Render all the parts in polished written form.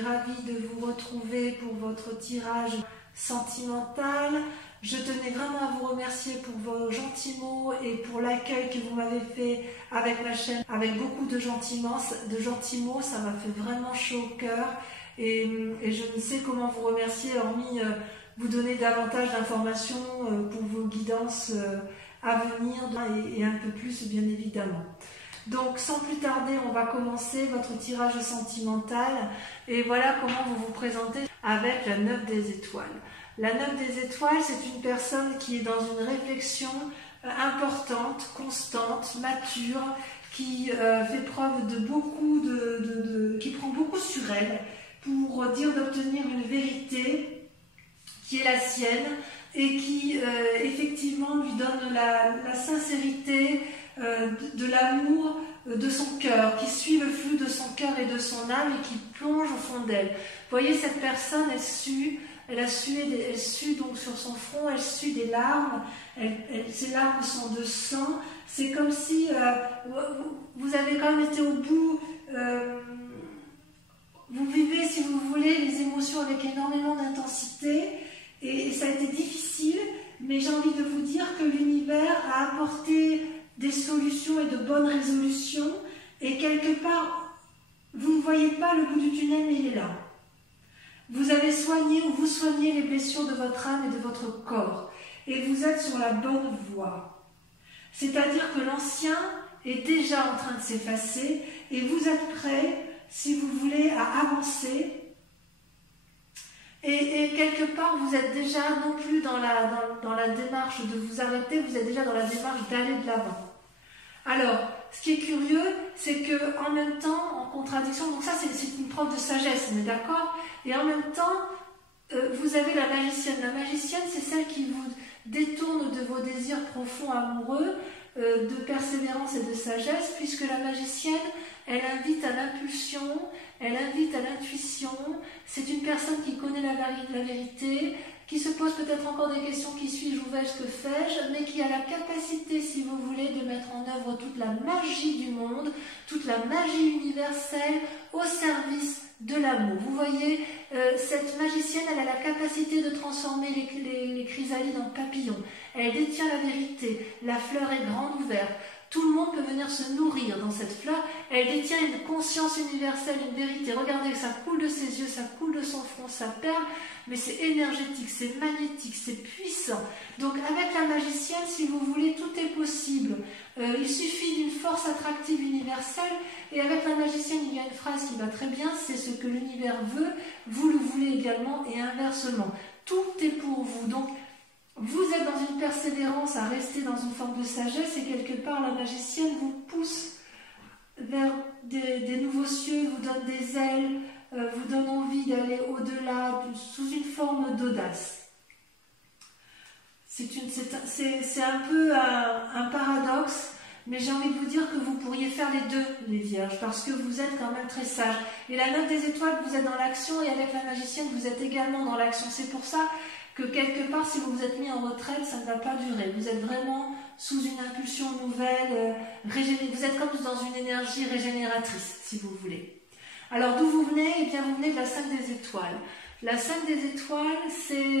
suis ravie de vous retrouver pour votre tirage sentimental. Je tenais vraiment à vous remercier pour vos gentils mots et pour l'accueil que vous m'avez fait avec ma chaîne, avec beaucoup de gentils mots. Ça m'a fait vraiment chaud au cœur et je ne sais comment vous remercier, hormis vous donner davantage d'informations pour vos guidances à venir et un peu plus bien évidemment. Donc sans plus tarder, on va commencer votre tirage sentimental et voilà comment vous vous présentez avec la 9 des étoiles. La 9 des étoiles, c'est une personne qui est dans une réflexion importante, constante, mature, qui fait preuve de beaucoup qui prend beaucoup sur elle pour dire d'obtenir une vérité qui est la sienne et qui effectivement lui donne la sincérité de l'amour de son cœur, qui suit le flux de son cœur et de son âme et qui plonge au fond d'elle. Vous voyez, cette personne, elle a su donc sur son front, elle sue des larmes, ces larmes sont de sang. C'est comme si vous avez quand même été au bout, vous vivez, si vous voulez, les émotions avec énormément d'intensité et ça a été difficile, mais j'ai envie de vous dire que l'univers a apporté des solutions et de bonnes résolutions et quelque part, vous ne voyez pas le bout du tunnel, mais il est là. Vous avez soigné ou vous soignez les blessures de votre âme et de votre corps et vous êtes sur la bonne voie. C'est-à-dire que l'ancien est déjà en train de s'effacer et vous êtes prêt, si vous voulez, à avancer. Et quelque part, vous êtes déjà non plus dans la démarche de vous arrêter, vous êtes déjà dans la démarche d'aller de l'avant. Alors, ce qui est curieux, c'est que en même temps, en contradiction, donc ça c'est une preuve de sagesse, on est d'accord? Et en même temps, vous avez la magicienne. La magicienne, c'est celle qui vous détourne de vos désirs profonds amoureux, de persévérance et de sagesse, puisque la magicienne, elle invite à l'impulsion, elle invite à l'intuition. C'est une personne qui connaît la vérité, qui se pose peut-être encore des questions, qui suis-je, où vais-je, que fais-je, mais qui a la capacité, si vous voulez, de mettre en œuvre toute la magie du monde, toute la magie universelle au service de l'amour. Vous voyez, cette magicienne, elle a la capacité de transformer les chrysalides en papillons. Elle détient la vérité, la fleur est grande ouverte. Tout le monde peut venir se nourrir dans cette fleur. Elle détient une conscience universelle, une vérité. Regardez, ça coule de ses yeux, ça coule de son front, ça perle, mais c'est énergétique, c'est magnétique, c'est puissant. Donc avec la magicienne, si vous voulez, tout est possible. Il suffit d'une force attractive universelle. Et avec la magicienne, il y a une phrase qui va très bien, c'est ce que l'univers veut, vous le voulez également, et inversement. Tout est pour vous. Donc, vous êtes dans une persévérance à rester dans une forme de sagesse et quelque part la magicienne vous pousse vers des nouveaux cieux, vous donne des ailes, vous donne envie d'aller au-delà sous une forme d'audace. C'est un peu un paradoxe, mais j'ai envie de vous dire que vous pourriez faire les deux, les vierges, parce que vous êtes quand même très sages. Et la 9 des étoiles, vous êtes dans l'action et avec la magicienne, vous êtes également dans l'action. C'est pour ça que quelque part, si vous vous êtes mis en retraite, ça ne va pas durer. Vous êtes vraiment sous une impulsion nouvelle, vous êtes comme dans une énergie régénératrice, si vous voulez. Alors, d'où vous venez? Eh bien, vous venez de la 5 des étoiles. La 5 des étoiles,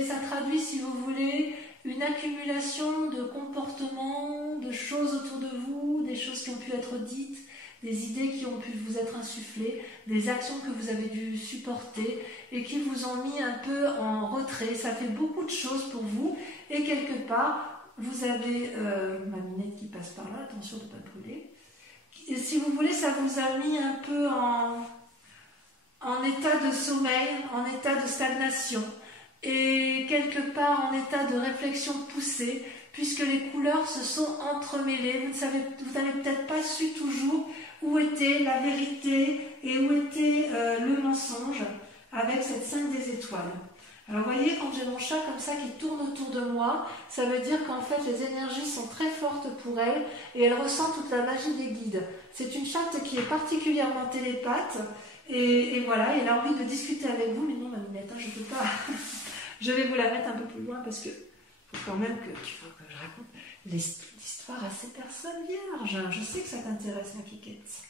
ça traduit, si vous voulez, une accumulation de comportements, de choses autour de vous, des choses qui ont pu être dites, des idées qui ont pu vous être insufflées, des actions que vous avez dû supporter et qui vous ont mis un peu en retrait. Ça fait beaucoup de choses pour vous et quelque part, vous avez ma lunette qui passe par là, attention de ne pas brûler. Et si vous voulez, ça vous a mis un peu en état de sommeil, en état de stagnation et quelque part en état de réflexion poussée, puisque les couleurs se sont entremêlées. Vous n'avez peut-être pas su toujours où était la vérité et où était le mensonge avec cette 5 des étoiles. Alors vous voyez, quand j'ai mon chat comme ça qui tourne autour de moi, ça veut dire qu'en fait les énergies sont très fortes pour elle et elle ressent toute la magie des guides. C'est une chatte qui est particulièrement télépathe et voilà, elle a envie de discuter avec vous, mais non ma minette, hein, je ne peux pas. Je vais vous la mettre un peu plus loin parce que faut quand même qu'il faut que je raconte l'histoire à ces personnes vierges. Je sais que ça t'intéresse, ma Kikette.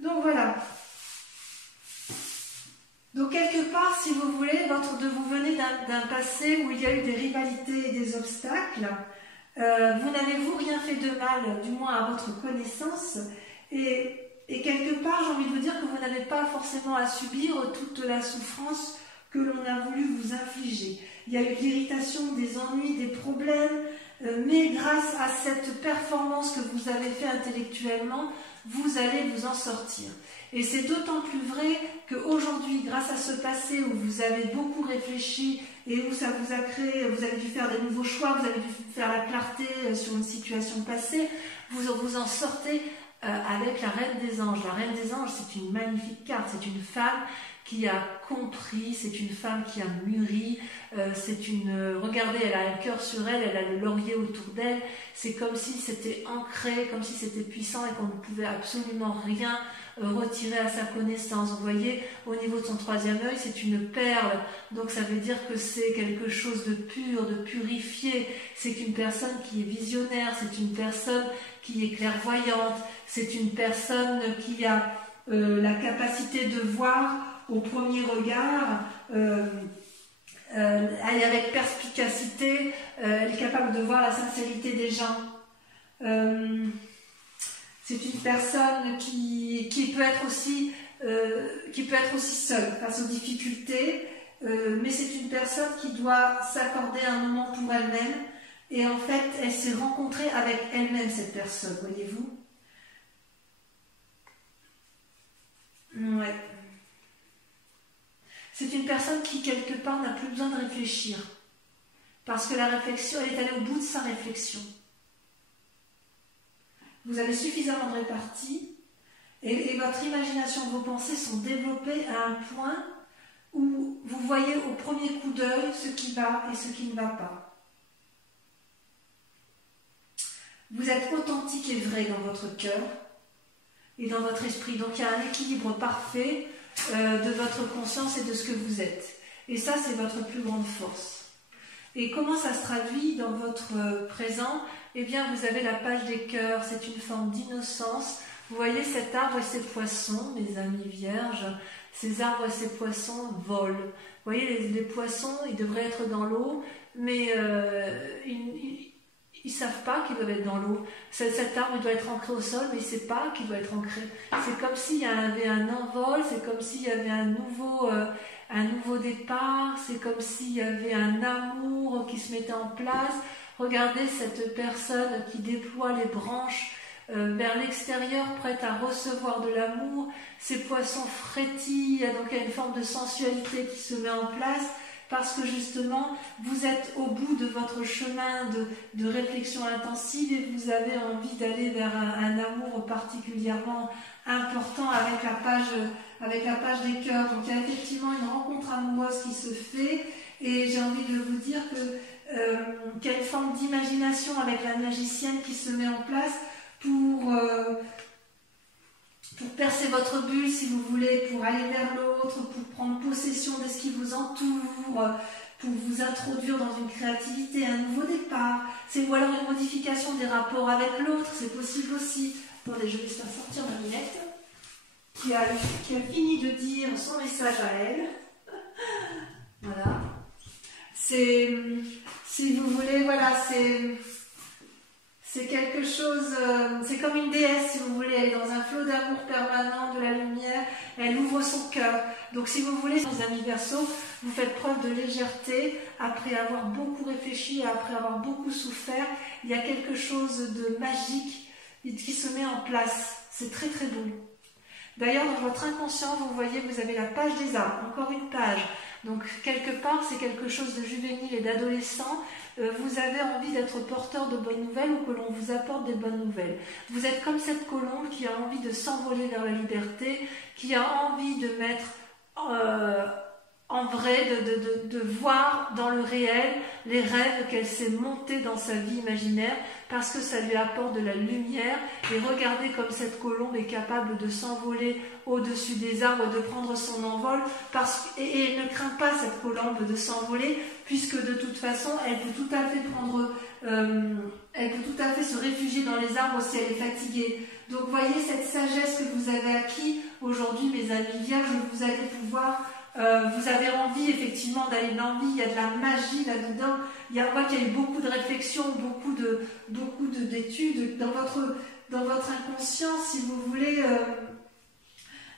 Donc voilà. Donc quelque part, si vous voulez, vous venez d'un passé où il y a eu des rivalités et des obstacles, vous n'avez-vous rien fait de mal, du moins à votre connaissance, et quelque part, j'ai envie de vous dire que vous n'avez pas forcément à subir toute la souffrance que l'on a voulu vous infliger. Il y a eu de l'irritation, des ennuis, des problèmes, mais grâce à cette performance que vous avez fait intellectuellement, vous allez vous en sortir. Et c'est d'autant plus vrai qu'aujourd'hui, grâce à ce passé où vous avez beaucoup réfléchi et où ça vous a créé, vous avez dû faire des nouveaux choix, vous avez dû faire la clarté sur une situation passée, vous en sortez avec la Reine des Anges. La Reine des Anges, c'est une magnifique carte, c'est une femme qui a compris, c'est une femme qui a mûri, regardez, elle a un cœur sur elle, elle a le laurier autour d'elle, c'est comme si c'était ancré, comme si c'était puissant et qu'on ne pouvait absolument rien retirer à sa connaissance. Vous voyez, au niveau de son troisième œil, c'est une perle, donc ça veut dire que c'est quelque chose de pur, de purifié, c'est une personne qui est visionnaire, c'est une personne qui est clairvoyante, c'est une personne qui a la capacité de voir au premier regard, avec perspicacité, elle est capable de voir la sincérité des gens. C'est une personne qui peut être aussi seule face aux difficultés, mais c'est une personne qui doit s'accorder un moment pour elle-même, et en fait, elle s'est rencontrée avec elle-même, cette personne, voyez-vous. Ouais. C'est une personne qui, quelque part, n'a plus besoin de réfléchir. Parce que la réflexion, elle est allée au bout de sa réflexion. Vous avez suffisamment de répartie et votre imagination, vos pensées sont développées à un point où vous voyez au premier coup d'œil ce qui va et ce qui ne va pas. Vous êtes authentique et vrai dans votre cœur et dans votre esprit. Donc il y a un équilibre parfait de votre conscience et de ce que vous êtes. Et ça, c'est votre plus grande force. Et comment ça se traduit dans votre présent? Eh bien, vous avez la page des cœurs, c'est une forme d'innocence. Vous voyez cet arbre et ces poissons, mes amis vierges, ces arbres et ces poissons volent. Vous voyez, les poissons, ils devraient être dans l'eau, mais ils ne savent pas qu'ils doivent être dans l'eau. Cet arbre, il doit être ancré au sol, mais il ne sait pas qu'il doit être ancré. C'est comme s'il y avait un envol, c'est comme s'il y avait un nouveau départ, c'est comme s'il y avait un amour qui se mettait en place. Regardez cette personne qui déploie les branches vers l'extérieur, prête à recevoir de l'amour. Ces poissons frétillent, donc il y a une forme de sensualité qui se met en place, parce que justement, vous êtes au bout de votre chemin de réflexion intensive et vous avez envie d'aller vers un amour particulièrement important avec la page des cœurs. Donc il y a effectivement une rencontre amoureuse qui se fait, et j'ai envie de vous dire qu'il y a une forme d'imagination avec la magicienne qui se met en place pour percer votre bulle, si vous voulez, pour aller vers l'autre, pour prendre possession de ce qui vous entoure, pour vous introduire dans une créativité, un nouveau départ, ou alors une modification des rapports avec l'autre, c'est possible aussi. Attendez, je vais faire sortir ma minette, qui a fini de dire son message à elle. Voilà. Si vous voulez, voilà, c'est quelque chose, c'est comme une déesse, si vous voulez, elle est dans un flot d'amour permanent, de la lumière, elle ouvre son cœur. Donc si vous voulez, mes amis Verseaux, vous faites preuve de légèreté, après avoir beaucoup réfléchi, après avoir beaucoup souffert, il y a quelque chose de magique qui se met en place. C'est très très beau. D'ailleurs, dans votre inconscient, vous voyez, vous avez la page des arbres, encore une page. Donc, quelque part, c'est quelque chose de juvénile et d'adolescent. Vous avez envie d'être porteur de bonnes nouvelles ou que l'on vous apporte des bonnes nouvelles. Vous êtes comme cette colombe qui a envie de s'envoler vers la liberté, qui a envie de mettre en vrai, de voir dans le réel les rêves qu'elle s'est montée dans sa vie imaginaire, parce que ça lui apporte de la lumière. Et regardez comme cette colombe est capable de s'envoler au-dessus des arbres, de prendre son envol, et elle ne craint pas, cette colombe, de s'envoler, puisque de toute façon elle peut tout à fait se réfugier dans les arbres si elle est fatiguée. Donc voyez cette sagesse que vous avez acquis aujourd'hui, mes amis vierges, vous allez pouvoir Vous avez envie effectivement d'aller de l'envie, il y a de la magie là-dedans. On voit qu'il y a eu beaucoup de réflexions, beaucoup d'études dans votre inconscient, si vous voulez.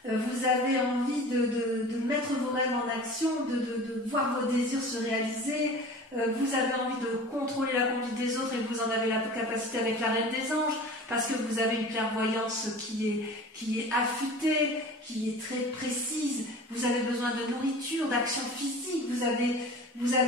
Vous avez envie de mettre vos rêves en action, de voir vos désirs se réaliser. Vous avez envie de contrôler la conduite des autres et vous en avez la capacité avec la Reine des Anges, parce que vous avez une clairvoyance qui est affûtée, qui est très précise. Vous avez besoin de nourriture, d'action physique. Vous avez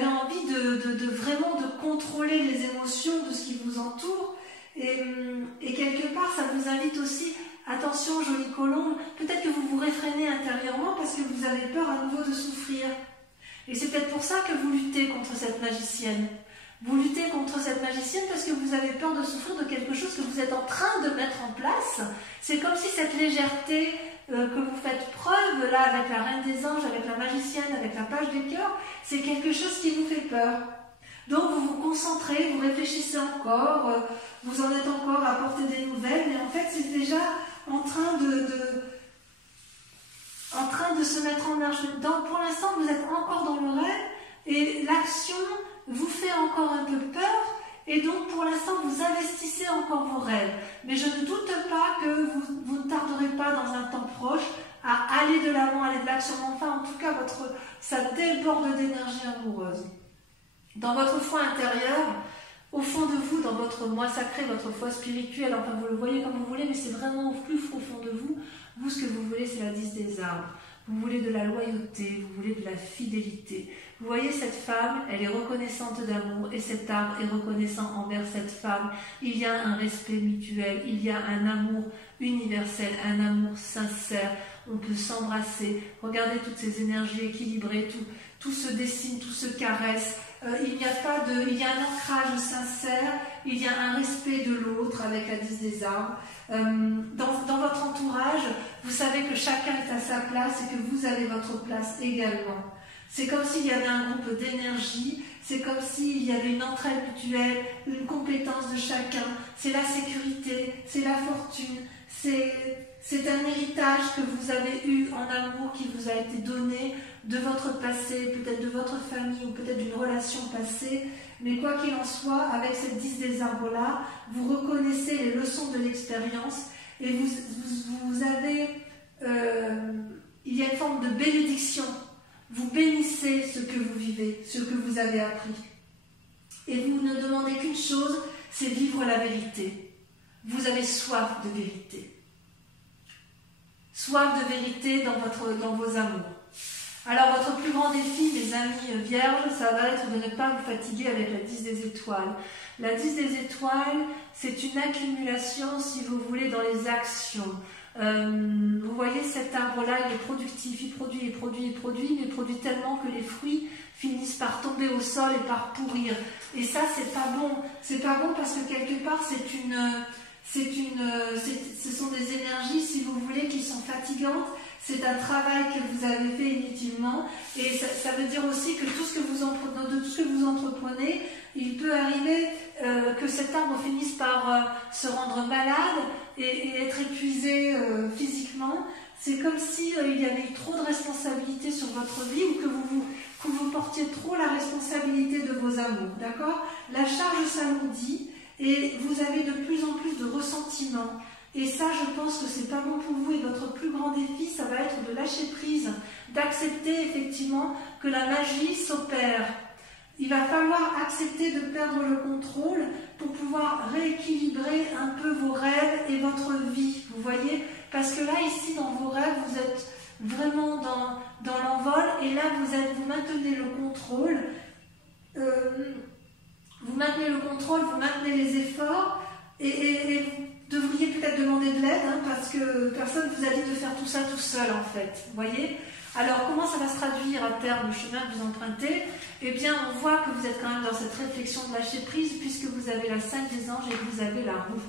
envie de vraiment de contrôler les émotions de ce qui vous entoure. Et quelque part, ça vous invite aussi, attention, jolie colombe, peut-être que vous vous réfrénez intérieurement parce que vous avez peur à nouveau de souffrir. Et c'est peut-être pour ça que vous luttez contre cette magicienne. Vous luttez contre cette magicienne parce que vous avez peur de souffrir de quelque chose que vous êtes en train de mettre en place. C'est comme si cette légèreté que vous faites preuve là avec la Reine des Anges, avec la magicienne, avec la page des cœurs, c'est quelque chose qui vous fait peur. Donc vous vous concentrez, vous réfléchissez encore, vous en êtes encore à apporter des nouvelles, mais en fait c'est déjà en train de se mettre en marche. Pour l'instant, vous êtes encore dans le rêve et l'action vous fait encore un peu peur et donc pour l'instant, vous investissez encore vos rêves. Mais je ne doute pas que vous ne tarderez pas dans un temps proche à aller de l'avant, aller de l'action. Enfin, en tout cas, ça déborde d'énergie amoureuse. Dans votre foi intérieure, au fond de vous, dans votre moi sacré, votre foi spirituelle, enfin vous le voyez comme vous voulez, mais c'est vraiment au plus profond de vous. Vous, ce que vous voulez, c'est la 10 des arbres. Vous voulez de la loyauté, vous voulez de la fidélité. Vous voyez cette femme, elle est reconnaissante d'amour et cet arbre est reconnaissant envers cette femme. Il y a un respect mutuel, il y a un amour universel, un amour sincère. On peut s'embrasser. Regardez toutes ces énergies équilibrées, tout se dessine, tout se caresse. Il y a un ancrage sincère, il y a un respect de l'autre avec la 10 des arbres. Dans votre entourage, vous savez que chacun est à sa place et que vous avez votre place également. C'est comme s'il y avait un groupe d'énergie, c'est comme s'il y avait une entraide mutuelle, une compétence de chacun. C'est la sécurité, c'est la fortune, c'est un héritage que vous avez eu en amour qui vous a été donné de votre passé, peut-être de votre famille ou peut-être d'une relation passée. Mais quoi qu'il en soit, avec cette 10 des arbres-là, vous reconnaissez les leçons de l'expérience et vous avez... il y a une forme de bénédiction. Vous bénissez ce que vous vivez, ce que vous avez appris. Et vous ne demandez qu'une chose, c'est vivre la vérité. Vous avez soif de vérité. Soif de vérité dans vos amours. Alors, votre plus grand défi, mes amis vierges, ça va être de ne pas vous fatiguer avec la 10 des étoiles. La 10 des étoiles, c'est une accumulation, si vous voulez, dans les actions. Vous voyez, cet arbre-là, il est productif, il produit, mais il produit tellement que les fruits finissent par tomber au sol et par pourrir. Et ça, c'est pas bon. C'est pas bon parce que quelque part, ce sont des énergies, si vous voulez, qui sont fatigantes. C'est un travail que vous avez fait inutilement. Et ça veut dire aussi que tout ce que vous entreprenez, il peut arriver que cet arbre finisse par se rendre malade et être épuisé physiquement. C'est comme si il y avait eu trop de responsabilités sur votre vie ou que vous portiez trop la responsabilité de vos amours. D'accord ? La charge s'alourdit et vous avez de plus en plus de ressentiments. Et ça, je pense que c'est pas bon pour vous. Et votre plus grand défi, ça va être de lâcher prise, d'accepter effectivement que la magie s'opère. Il va falloir accepter de perdre le contrôle pour pouvoir rééquilibrer un peu vos rêves et votre vie. Vous voyez ? Parce que là, ici, dans vos rêves, vous êtes vraiment dans l'envol. Et là, vous maintenez le contrôle. Vous maintenez le contrôle, vous maintenez les efforts. Et vous devriez peut-être demander de l'aide, parce que personne ne vous a dit de faire tout ça tout seul, en fait. Vous voyez ? Alors, comment ça va se traduire à terme, le chemin que vous empruntez ? Eh bien, on voit que vous êtes quand même dans cette réflexion de lâcher prise, puisque vous avez la 5 des anges et vous avez la roue.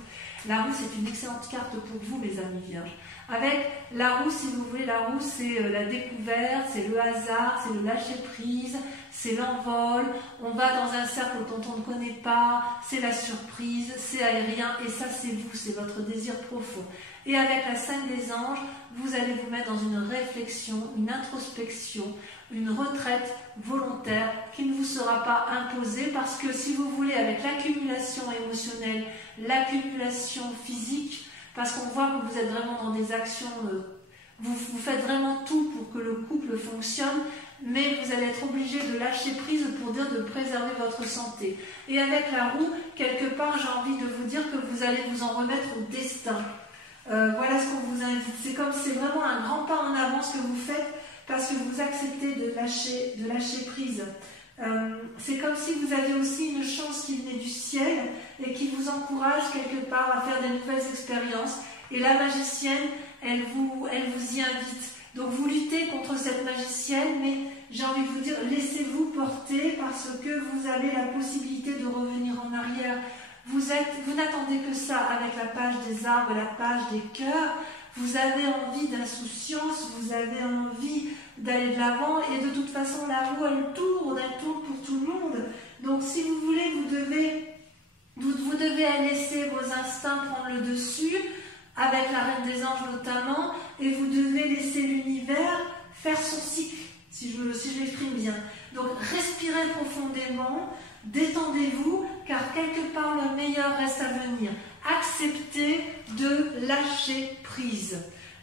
La roue, c'est une excellente carte pour vous, mes amis vierges. Avec la roue, si vous voulez, la roue c'est la découverte, c'est le hasard, c'est le lâcher prise, c'est l'envol, on va dans un cercle dont on ne connaît pas, c'est la surprise, c'est aérien, et ça c'est vous, c'est votre désir profond. Et avec la 5 des anges, vous allez vous mettre dans une réflexion, une introspection, une retraite volontaire qui ne vous sera pas imposée, parce que si vous voulez, avec l'accumulation émotionnelle, l'accumulation physique, parce qu'on voit que vous êtes vraiment dans des actions, vous faites vraiment tout pour que le couple fonctionne, mais vous allez être obligé de lâcher prise pour dire de préserver votre santé. Et avec la roue, quelque part, j'ai envie de vous dire que vous allez vous en remettre au destin. Voilà ce qu'on vous invite. C'est comme c'est vraiment un grand pas en avant ce que vous faites, parce que vous acceptez de lâcher prise. C'est comme si vous aviez aussi une chance qui venait du ciel et qui vous encourage quelque part à faire des nouvelles expériences. Et la magicienne, elle vous y invite. Donc vous luttez contre cette magicienne, mais j'ai envie de vous dire, laissez-vous porter, parce que vous avez la possibilité de revenir en arrière. Vous n'attendez que ça avec la page des arbres, la page des cœurs. Vous avez envie d'insouciance, vous avez envie d'aller de l'avant, et de toute façon la roue elle tourne pour tout le monde. Donc si vous voulez, vous devez laisser vos instincts prendre le dessus, avec la Reine des Anges notamment, et vous devez laisser l'univers faire son cycle, si je l'exprime bien. Donc respirez profondément, détendez-vous, car quelque part le meilleur reste à venir. Acceptez de lâcher prise.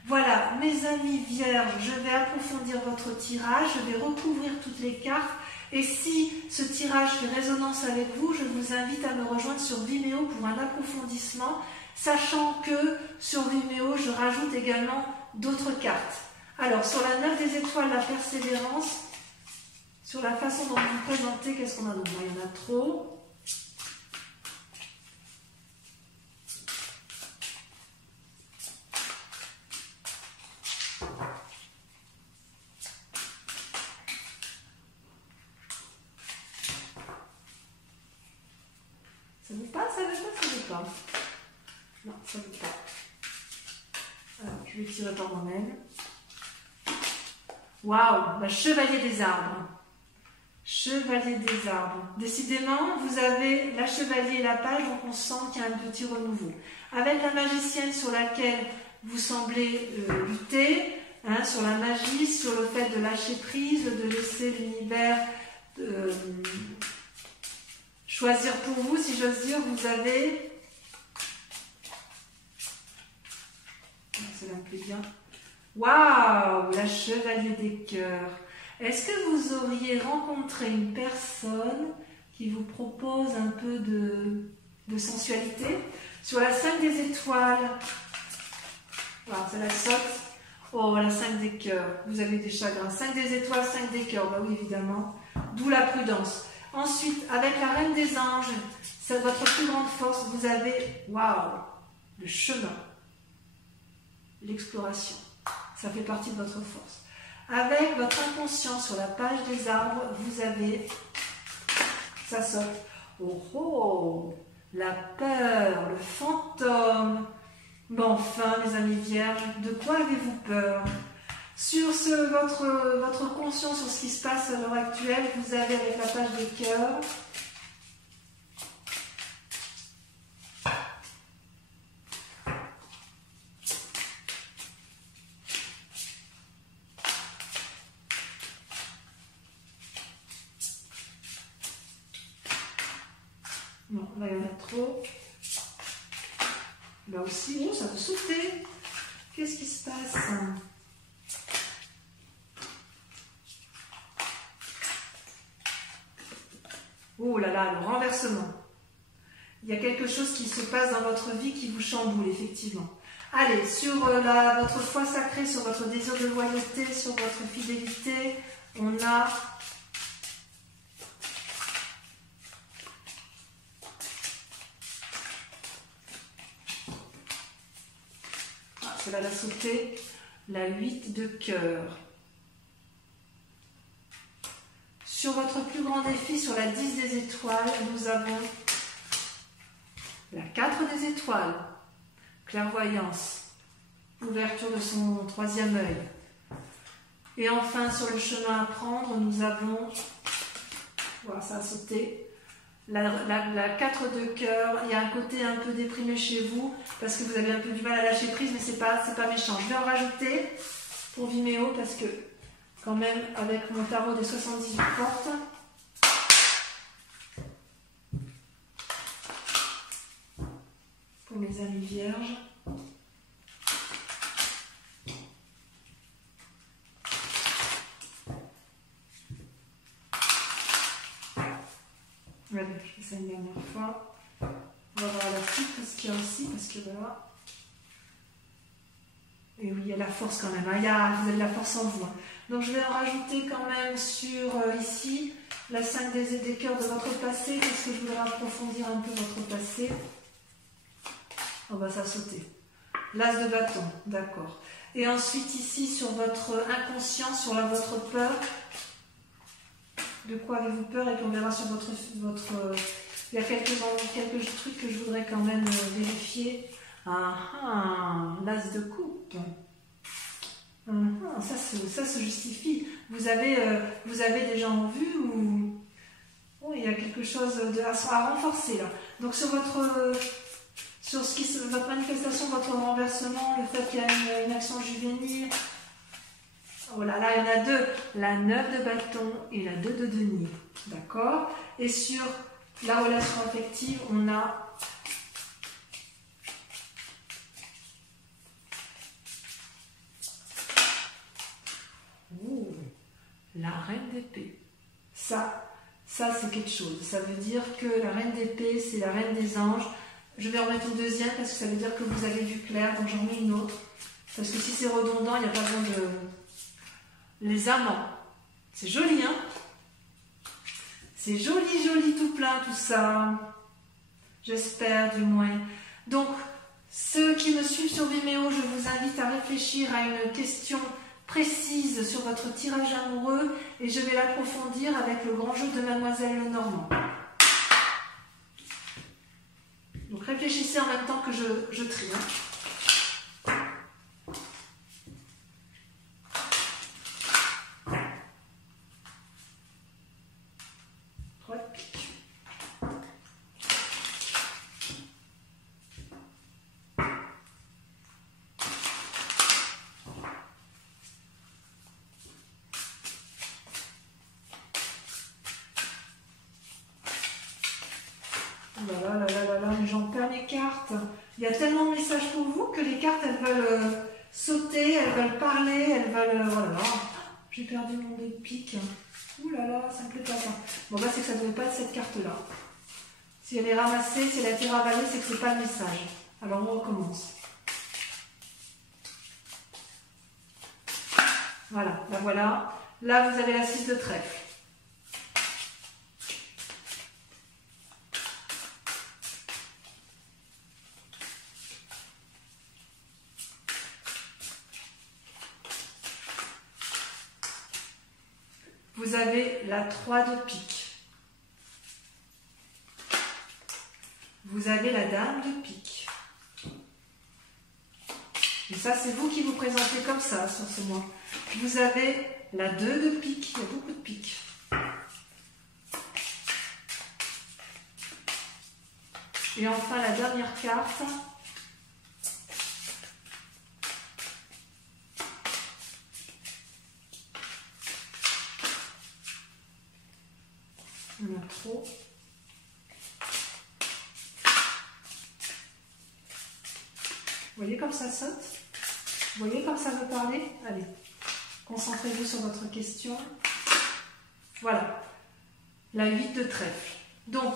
Voilà, mes amis vierges, je vais approfondir votre tirage, je vais recouvrir toutes les cartes, et si ce tirage fait résonance avec vous, je vous invite à me rejoindre sur Vimeo pour un approfondissement, sachant que sur Vimeo, je rajoute également d'autres cartes. Alors, sur la 9 des étoiles, la persévérance, sur la façon dont vous vous présentez, qu'est-ce qu'on a? Donc, il y en a trop. Ça ne veut pas, ça ne veut pas, ça ne veut pas. Non, ça ne veut pas. Alors, je vais tirer par moi-même. Waouh, la chevalier des arbres. Chevalier des arbres. Décidément, vous avez la chevalier et la page, donc on sent qu'il y a un petit renouveau. Avec la magicienne sur laquelle vous semblez lutter, hein, sur la magie, sur le fait de lâcher prise, de laisser l'univers choisir pour vous, si j'ose dire, vous avez... Cela me plaît bien. Waouh, la chevalier des cœurs. Est-ce que vous auriez rencontré une personne qui vous propose un peu de sensualité? Sur la 5 des étoiles, voilà, ça la saute. Oh, la 5 des cœurs, vous avez des chagrins. 5 des étoiles, 5 des cœurs, bah oui, évidemment. D'où la prudence. Ensuite, avec la Reine des Anges, c'est votre plus grande force. Vous avez, waouh, le chemin, l'exploration. Ça fait partie de votre force. Avec votre inconscient sur la page des arbres, vous avez, ça saute. Oh oh, la peur, le fantôme. Bon, enfin, mes amis vierges, de quoi avez-vous peur? Sur votre conscience, sur ce qui se passe à l'heure actuelle, vous avez avec la page des cœurs. Non, là il y en a trop. Là aussi, oh, ça veut sauter. Qu'est-ce qui se passe? Oh là là, le renversement. Il y a quelque chose qui se passe dans votre vie qui vous chamboule, effectivement. Allez, sur votre foi sacrée, sur votre désir de loyauté, sur votre fidélité, on a... Ah, cela l'a sauté. La 8 de cœur. Sur votre plus grand défi, sur la 10 des étoiles, nous avons la 4 des étoiles, clairvoyance. ouverture de son troisième œil. Et enfin, sur le chemin à prendre, nous avons, voilà, ça a sauté, la 4 de cœur. Il y a un côté un peu déprimé chez vous, parce que vous avez un peu du mal à lâcher prise, mais c'est pas méchant. Je vais en rajouter pour Vimeo, parce que quand même, avec mon tarot des 78 portes, pour mes amis vierges, voilà, je fais ça une dernière fois. On va voir la suite, ce qu'il y a aussi, parce que voilà. Et oui, il y a la force quand même, hein. Vous avez la force en vous. Hein. Donc je vais en rajouter quand même sur ici, la 5 des cœurs de votre passé, parce que je voudrais approfondir un peu votre passé. On va ça sauter. L'as de bâton, d'accord. Et ensuite ici, sur votre inconscient, sur votre peur, de quoi avez-vous peur? Et puis on verra sur votre il y a quelques trucs que je voudrais quand même vérifier. L'as de coupe. Ça se justifie. Vous avez des gens en vue ou il y a quelque chose à renforcer là. Donc sur votre manifestation, votre renversement, le fait qu'il y a une action juvénile. Oh là là, il y en a deux. La 9 de bâton et la 2 de denier. D'accord? Et sur la relation affective, on a la reine d'épée. Ça c'est quelque chose. Ça veut dire que la reine d'épée, c'est la reine des anges. Je vais en mettre une deuxième parce que ça veut dire que vous avez vu clair, donc j'en mets une autre. Parce que si c'est redondant, il n'y a pas besoin de... Les amants. C'est joli, hein? C'est joli, joli, tout plein, tout ça. J'espère, du moins. Donc, ceux qui me suivent sur Vimeo, je vous invite à réfléchir à une question précise sur votre tirage amoureux et je vais l'approfondir avec le grand jeu de Mademoiselle Lenormand. Donc réfléchissez en même temps que je trie. Hein. J'en perds les cartes. Il y a tellement de messages pour vous que les cartes, elles veulent sauter, elles veulent parler, elles veulent... Voilà. J'ai perdu mon dé de pique. Ouh là là, ça me plaît pas. Bon, bah, c'est que ça ne devait pas être cette carte-là. Si elle est ramassée, si elle a été ravalée, c'est que c'est pas le message. Alors, on recommence. Voilà, là, voilà. Là, vous avez la 6 de trèfle. Vous avez la 3 de pique. Vous avez la dame de pique. Et ça, c'est vous qui vous présentez comme ça sur ce mois. Vous avez la 2 de pique. Il y a beaucoup de piques. Et enfin, la dernière carte. On a trop. Vous voyez comme ça saute? Vous voyez comme ça veut parler? Allez, concentrez-vous sur votre question. Voilà, la 8 de trèfle. Donc,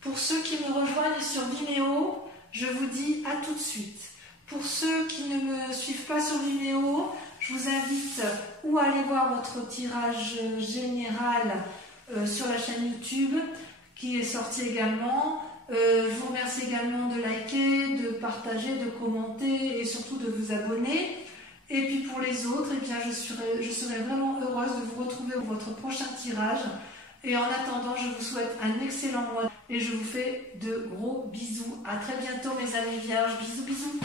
pour ceux qui me rejoignent sur Vimeo, je vous dis à tout de suite. Pour ceux qui ne me suivent pas sur Vimeo, je vous invite ou à aller voir votre tirage général sur la chaîne YouTube qui est sortie également. Je vous remercie également de liker, de partager, de commenter et surtout de vous abonner. Et puis pour les autres, eh bien, je serai vraiment heureuse de vous retrouver pour votre prochain tirage. Et en attendant, je vous souhaite un excellent mois et je vous fais de gros bisous. À très bientôt mes amis vierges. Bisous, bisous.